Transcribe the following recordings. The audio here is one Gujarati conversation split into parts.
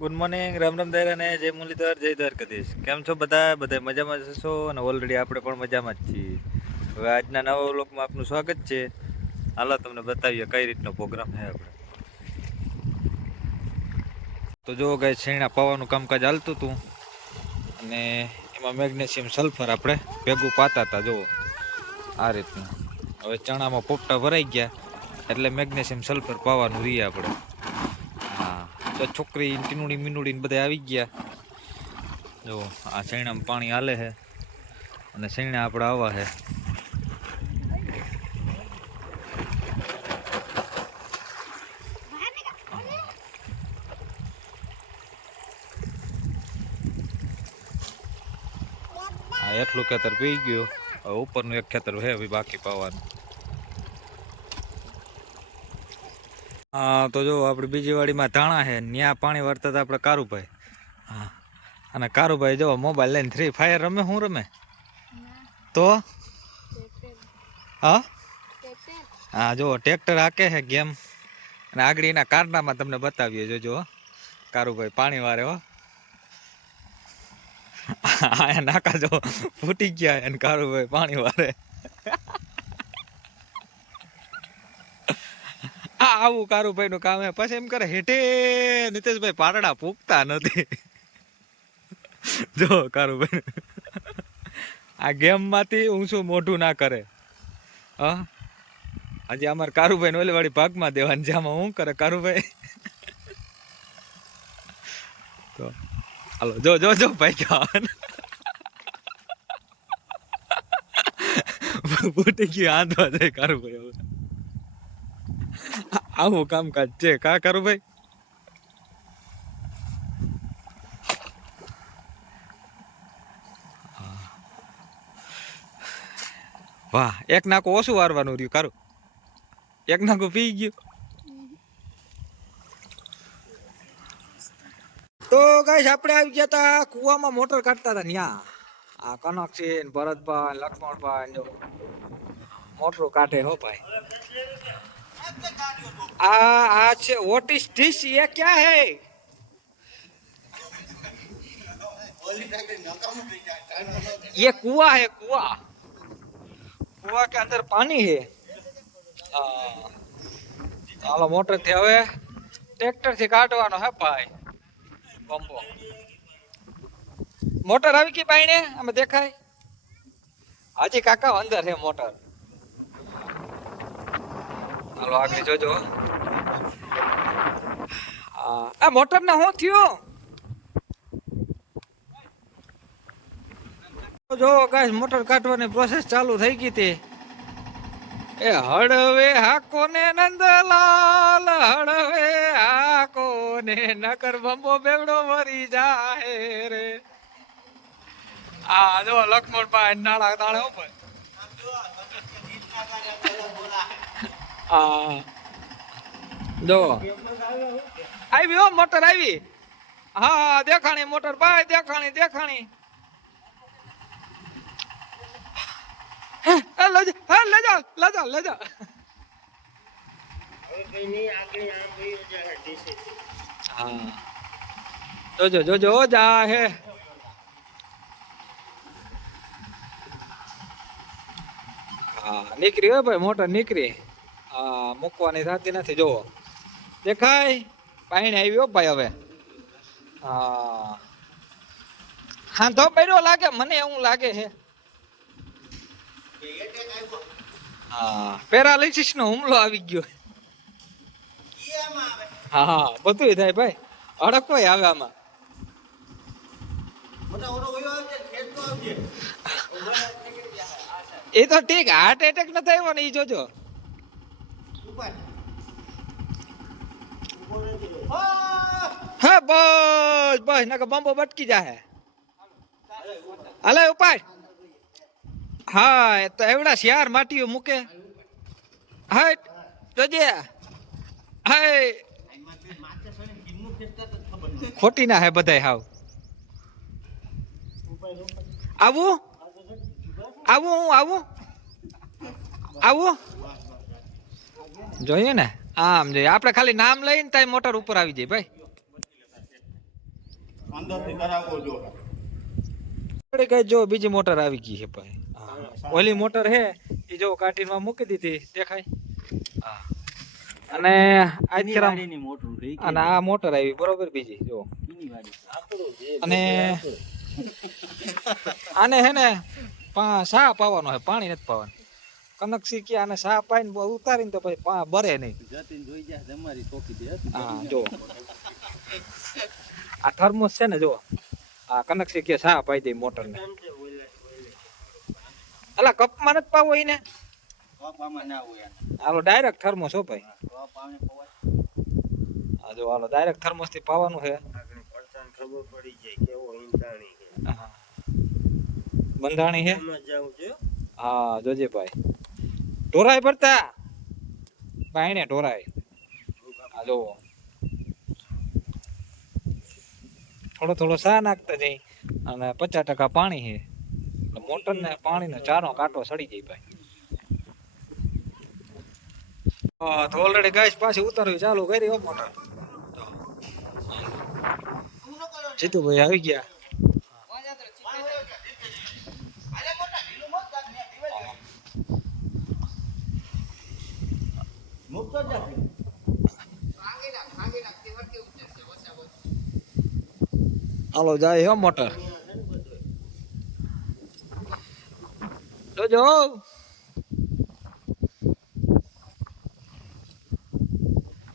ગુડ મોર્નિંગ, રામ રામ દાયરા ને જય મુરલીધર, જય દ્વારકાધીશ. કેમ છો બધા? બધા મજામાં જશો અને ઓલરેડી આપણે પણ મજામાં જ છીએ. હવે આજના નવા વ્લોગમાં આપનું સ્વાગત છે. હાલો તમને બતાવીએ કઈ રીતનો પ્રોગ્રામ છે આપણે. તો જો ગાય શેણા પાવાનું કામકાજ હાલતું હતું અને એમાં મેગ્નેશિયમ સલ્ફર આપણે ભેગું પાતા હતા. જો આ રીતનું. હવે ચણામાં પોપટા ભરાઈ ગયા એટલે મેગ્નેશિયમ સલ્ફર પાવાનું રહીએ આપણે. તો છોકરી ટીનુડી મીનુડી ને બધા આવી ગયા. જો આ શેણામાં પાણી હાલે છે અને શેણા આપણે આવા છે. એટલું ખેતર પી ગયું. હવે ઉપરનું એક ખેતર છે બાકી પાવાનું. હા તો જો આપણે બીજી વાડીમાં ધાણા છે, ત્યાં પાણી વાળતા હતા આપણે કારુભાઈ. હા અને કારુભાઈ જો મોબાઈલ લઈને ફ્રી ફાયર રમે. શું રમે? તો હા હા જો ટ્રેક્ટર હાકે છે ગેમ. અને આગળ એના કારનામાં તમને બતાવીએ. જોજો કારુભાઈ પાણી વારે. હો આ નાકા જો ફૂટી ગયા અને કારુભાઈ પાણી વારે. આવું કારુભાઈ નું કામ હે. પછી એમ કરે હેઠે નીતેશભાઈ પારડા પૂગતા નથી. જો કારુભાઈ આ ગેમ માંથી ઊંચું મોઢું ના કરે. હા હજી અમારે કારુભાઈ ને ઓલી વાળી ભાગમાં દેવાની છે. આમાં શું કરે કારુભાઈ? તો હાલો જો જો જો ભાઈ ફૂટી ગયું આંધવા જાય કારુભાઈ. આવું કામકાજ છે કા કારુભાઈ? વાહ, એક નાકું ઓછું વારવાનું રહ્યું કારું. એક નાકું પી ગયું. તો ગાઈસ આપણે આવી ગયા હતા કુવામાં. મોટર કાઢતા હતા ન્યા. આ કનક છે, ભરતભાઈ, લક્ષ્મણભાઈ જો મોટરો કાઢે. હો ભાઈ આ છે વોટ ઇઝ ધીસ? ये क्या है? ये कुआं है, कुआं. कुआं के अंदर पानी है. ચાલો મોટર થી હવે ટ્રેક્ટર થી કાઢવાનો હે ભાઈ. બંબો મોટર આવી ગઈ બાઈને. અમે દેખાય હાજી કાકા અંદર છે મોટર. હાલો આગળ જોજો. આ મોટર ને શું થયું? જો ગાઈસ મોટર કાઢવાની પ્રોસેસ ચાલુ થઈ ગઈ હતી. એ હળવે હાકો ને નંદલાલ, હળવે હાકો ને નકર બંબો બેવડો મરી જાય રે. આ જો લક્ષ્મણભાઈ નાળા તાળે ઉપર. હા જો આવી. હો મોટર આવી. હા દેખાણી મોટર ભાઈ, દેખાણી દેખાણી. જોજો જોજો જા હે. હા નીકળી હોય ભાઈ મોટર નીકળી. હા મૂકવાની થતી નથી. જોવો દેખાય પાણી આવી. હો ભાઈ હવે હા તો પડ્યો લાગે મને, એવું લાગે છે. હા પેરાલિસિસ નો હુમલો આવી ગયો. હા બધું થાય ભાઈ. અડકો આવે આમાં. એ તો ઠીક, હાર્ટ એટેક ન થયો ને એ જોજો. હા બસ બસ નકર બંબો બટકી જાય. હાલે ઉપાડ. હા તો એવડા શિયાર માટીઓ મૂકે. હા જોજે. હા ખોટી ના હે બધાય. હાવ આવું આવું હું આવું આવું જોઈએ ને. આમ જોઈએ આપણે ખાલી નામ લઈને તાય મોટર ઉપર આવી જાય ભાઈ. અંદરથી કરાવવો જો કઈ જો બીજી મોટર આવી ગઈ છે ભાઈ. હા, ઓલી મોટર હે એ જો કાઢીને મૂકી દીધી દેખાય. હા, અને અને આ મોટર આવી બરોબર બીજી જો. અને આને હે ને સા પાવાનો હે, પાણી નથી પાવાનું. કનકસી કે આને સા પાઈને ઉતારીને તો પછી બરે નહીં. હા જો આ થર્મોસ છે ને જો, આ કનકસી કે સા પાઈ દે મોટર ને. અલા કપમાં નથી પાવો એને, હાલો ડાયરેક્ટ થર્મોસ હો ભાઈ. હા જો હાલો ડાયરેક્ટ થર્મોસ થી પાવાનું છે. ખબર પડી જાય કેવો ઈંધાણી છે. હા બંધાણી છે. હા જોજે ભાઈ ઢોરાય પડતા ભાઈ ને ઢોરાય. હા જો થોડો થોડો સા નાખતા જઈ અને 50% પાણી છે. મોટર ને પાણી નો ચારો કાંટો સડી જાય ભાઈ. તો ઓલરેડી ગેસ પાછી ઉતારવી ચાલુ કરી હો મોટર. જીતુભાઈ આવી ગયા. હાલો જાય હો મોટર જોજો.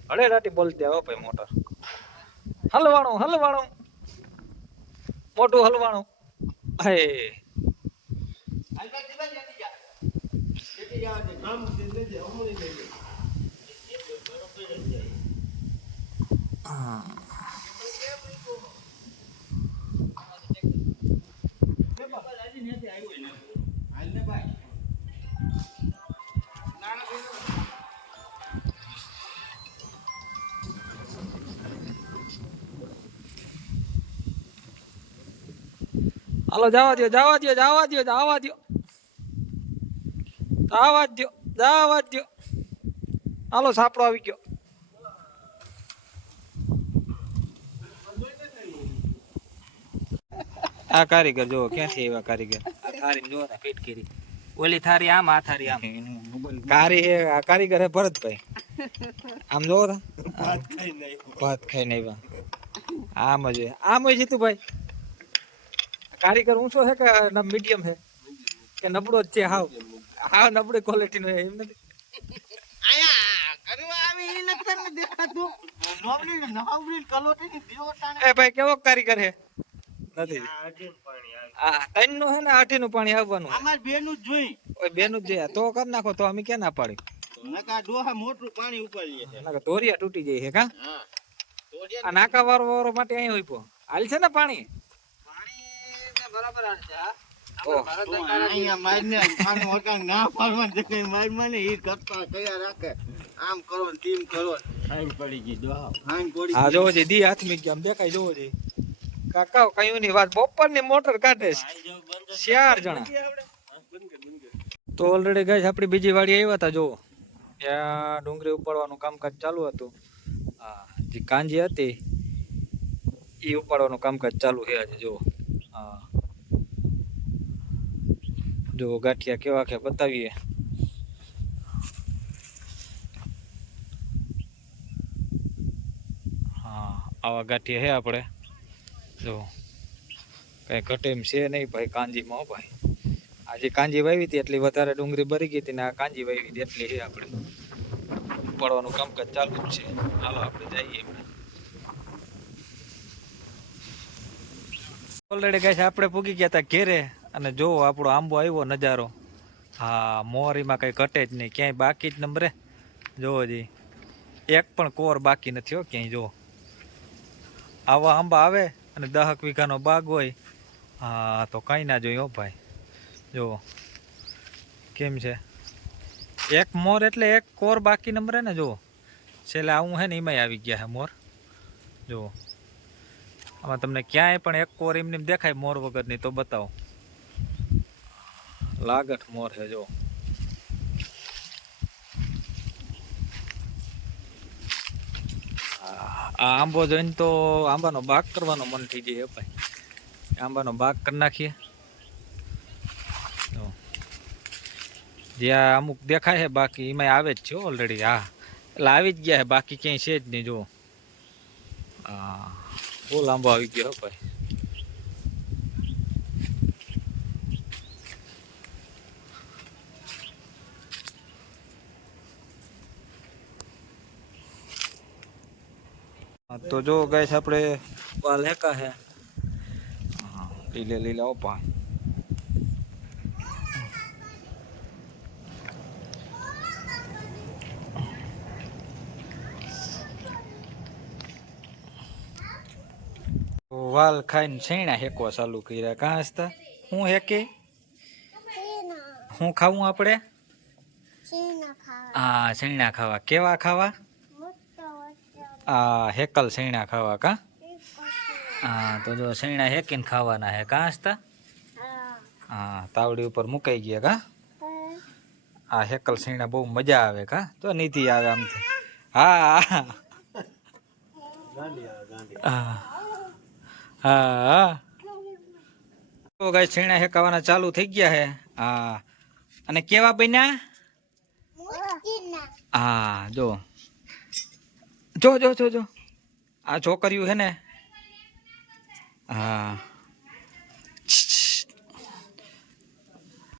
હળે રાટી બોલતી આવો ભાઈ મોટર. હલવાણું હલવાણું મોટું હલવાણું. હે હાલો જવા દો જવા દો જવા દો જવા દો જવા દો જવા દો. હાલો સાપડો આવી ગયો. આ કારીગર જો ક્યાંથી આવ્યા કારીગર. આ થારી જો ફિટ કરી. ઓલી થારી આમ આ થારી આમ. કારી હે આ કારીગર હે ભરતભાઈ. આમ જો ભાત ખાઈને આવ્યા. આમ જ જીતુભાઈ કારીગર ઊંચો છે કે મીડિયમ છે કે નબળો જ છે? હાવ હાવ નબળી ક્વોલિટી નો એમ નથી. એ ભાઈ કેવો કારીગર છે? નથી આ ત્રણ નું હે ને 8 નું પાણી આવવાનું. અમાર બે નું જ જોઈ. ઓય બે નું જ છે તો કર નાખો તો અમે ક્યાં ના પાડી. નકા ડોહા મોટું પાણી ઉપાડીએ છે. નકા ધોરિયા તૂટી જાય છે કા? હા આ નાકા વારો માટે અહીં હોય પો હાલ છે ને પાણી બરાબર હાલ છે. અહીંયા મારને પાણી મોટા ના પાડવા દે મારને ઈ કરતા કયા રાખે આમ કરો ને તેમ કરો. હાઈન પડી ગઈ ડોહા હાઈન પડી. હા જોવો જી દી હાથમી ગયા આમ દેખાય જોવો જી. કાકા કયું ની વાત બપોર ની મોટર કાઢે છે 4 જણા. તો ઓલરેડી ગાઈસ આપણી બીજી વાડી આવ્યા હતા જો ત્યાં ડુંગળી ઉપાડવાનું કામકાજ ચાલુ હતું. હા જે કાંજી હતી એ ઉપાડવાનું કામકાજ ચાલુ છે આજે જો. હા જો ગાંઠિયા કેવા કે બતાવીએ. હા આવા ગાંઠિયા હે આપણે જો કઈ ઘટે એમ છે નહીં ભાઈ કાંજીમાં. હો ભાઈ આજે કાંજી વાવી હતી એટલી વધારે ડુંગળી ભરી ગઈ હતી ને આ કાંજી વાવી હતી એટલી છે આપણે ઉપાડવાનું કામકાજ ચાલુ જ છે. હાલો આપણે જઈએ. ઓલરેડી ગાઈસ આપણે પૂગી ગયા હતા ઘેરે અને જો આપણો આંબો આવ્યો નજારો. હા મોરીમાં કઈ ઘટે જ નહીં ક્યાંય બાકી જ નંબરે જોવો જી એક પણ કોર બાકી નથી હો ક્યાંય. જો આવા આંબા આવે અને 10 વીઘાનો બાગ હોય હા તો કઈ ના જોઈ હો ભાઈ. જો કેમ છે એક મોર એટલે એક કોર બાકી નંબરે ને. જો છેલ્લે આવું હે ને એમાંય આવી ગયા હે મોર. જો આમાં તમને ક્યાંય પણ એક કોર એમને દેખાય મોર વગરની તો બતાવો. લાગઠ મોર છે જો. આ આંબો જોઈને તો આંબાનો બાગ કરવાનો મન થઈ જાય ભાઈ. આંબાનો બાગ કરી નાખીએ. જો. જ્યાં અમુક દેખાય છે બાકી એમાં આવે જ છે ઓલરેડી. હા એટલે આવી જ ગયા છે, બાકી ક્યાંય છે જ નહીં. જો હા બહુ લાંબો આવી ગયો હો ભાઈ. તો જો ગાઈસ આપણે પાલ હેકા હે. હા લીલે લીલા ઓપા. વાલ ખાઈને છેણા હેકવા ચાલુ કર્યા. કાં હસતા હું હેકે હું ખાવું આપણે? હા છેણા ખાવા. કેવા ખાવા? આ હેકલ છેણા ખાવા. કા હા તો જો છેણા હેકીને ખાવાના હે. કાં હસતા? હા તાવડી ઉપર મુકાઈ ગયા. કા આ હેકલ છેણા બહુ મજા આવે. કા તો નીતિ આવે આમથી. હા હા હા તો ગાય છેણા હેકાવાના ચાલુ થઈ ગયા હે. હા અને કેવા બન્યા? હા જો જો જો જો જો આ છોકરીઓ હે ને. હા